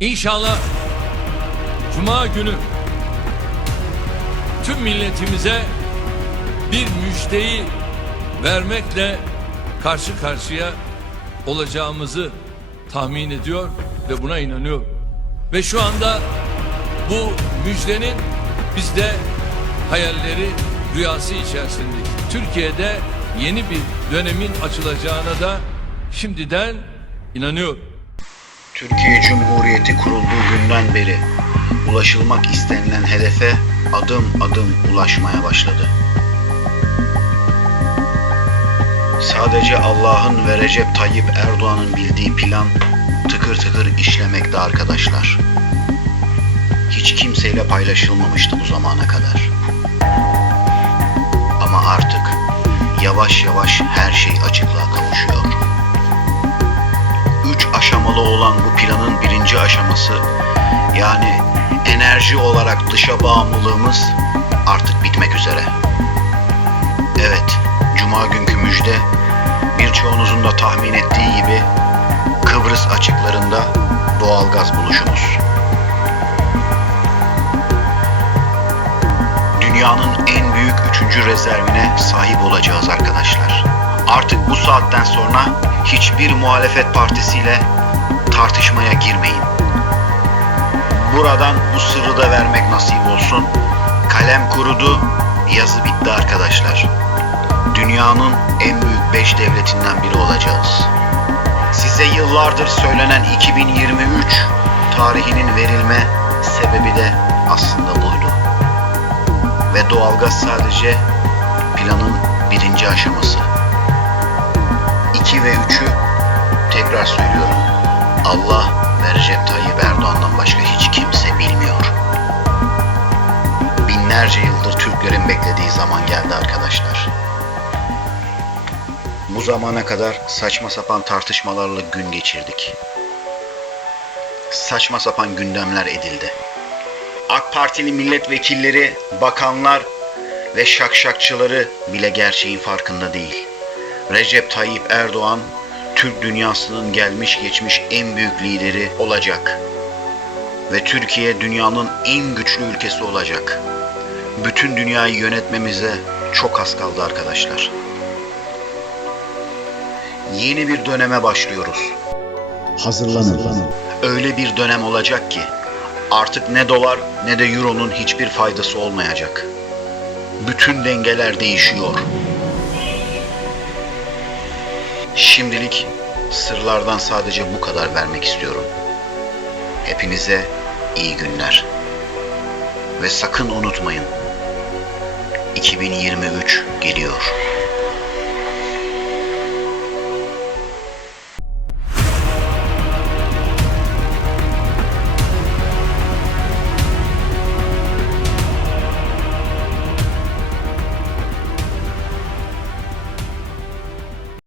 İnşallah Cuma günü tüm milletimize bir müjdeyi vermekle karşı karşıya olacağımızı tahmin ediyor ve buna inanıyor. Ve şu anda bu müjdenin bizde hayalleri, rüyası içerisindeyiz. Türkiye'de yeni bir dönemin açılacağına da şimdiden inanıyor. Türkiye Cumhuriyeti kurulduğu günden beri ulaşılmak istenilen hedefe adım adım ulaşmaya başladı. Sadece Allah'ın ve Recep Tayyip Erdoğan'ın bildiği plan tıkır tıkır işlemekte arkadaşlar. Hiç kimseyle paylaşılmamıştı bu zamana kadar. Ama artık yavaş yavaş her şey açıklığa kavuşuyor. Olan bu planın birinci aşaması yani enerji olarak dışa bağımlılığımız artık bitmek üzere. Evet, Cuma günkü müjde birçoğunuzun da tahmin ettiği gibi Kıbrıs açıklarında doğalgaz buluşumuz. Dünyanın en büyük üçüncü rezervine sahip olacağız arkadaşlar. Artık bu saatten sonra hiçbir muhalefet partisiyle tartışmaya girmeyin. Buradan bu sırrı da vermek nasip olsun. Kalem kurudu, yazı bitti arkadaşlar. Dünyanın en büyük beş devletinden biri olacağız. Size yıllardır söylenen 2023 tarihinin verilme sebebi de aslında buydu. Ve doğalgaz sadece planın birinci aşaması. 2 ve 3'ü tekrar söylüyorum. Allah Recep Tayyip Erdoğan'dan başka hiç kimse bilmiyor. Binlerce yıldır Türklerin beklediği zaman geldi arkadaşlar. Bu zamana kadar saçma sapan tartışmalarla gün geçirdik. Saçma sapan gündemler edildi. AK Partili milletvekilleri, bakanlar ve şakşakçıları bile gerçeğin farkında değil. Recep Tayyip Erdoğan Türk dünyasının gelmiş geçmiş en büyük lideri olacak. Ve Türkiye dünyanın en güçlü ülkesi olacak. Bütün dünyayı yönetmemize çok az kaldı arkadaşlar. Yeni bir döneme başlıyoruz. Hazırlanın. Öyle bir dönem olacak ki artık ne dolar ne de euronun hiçbir faydası olmayacak. Bütün dengeler değişiyor. Şimdilik sırlardan sadece bu kadar vermek istiyorum. Hepinize iyi günler. Ve sakın unutmayın. 2023 geliyor.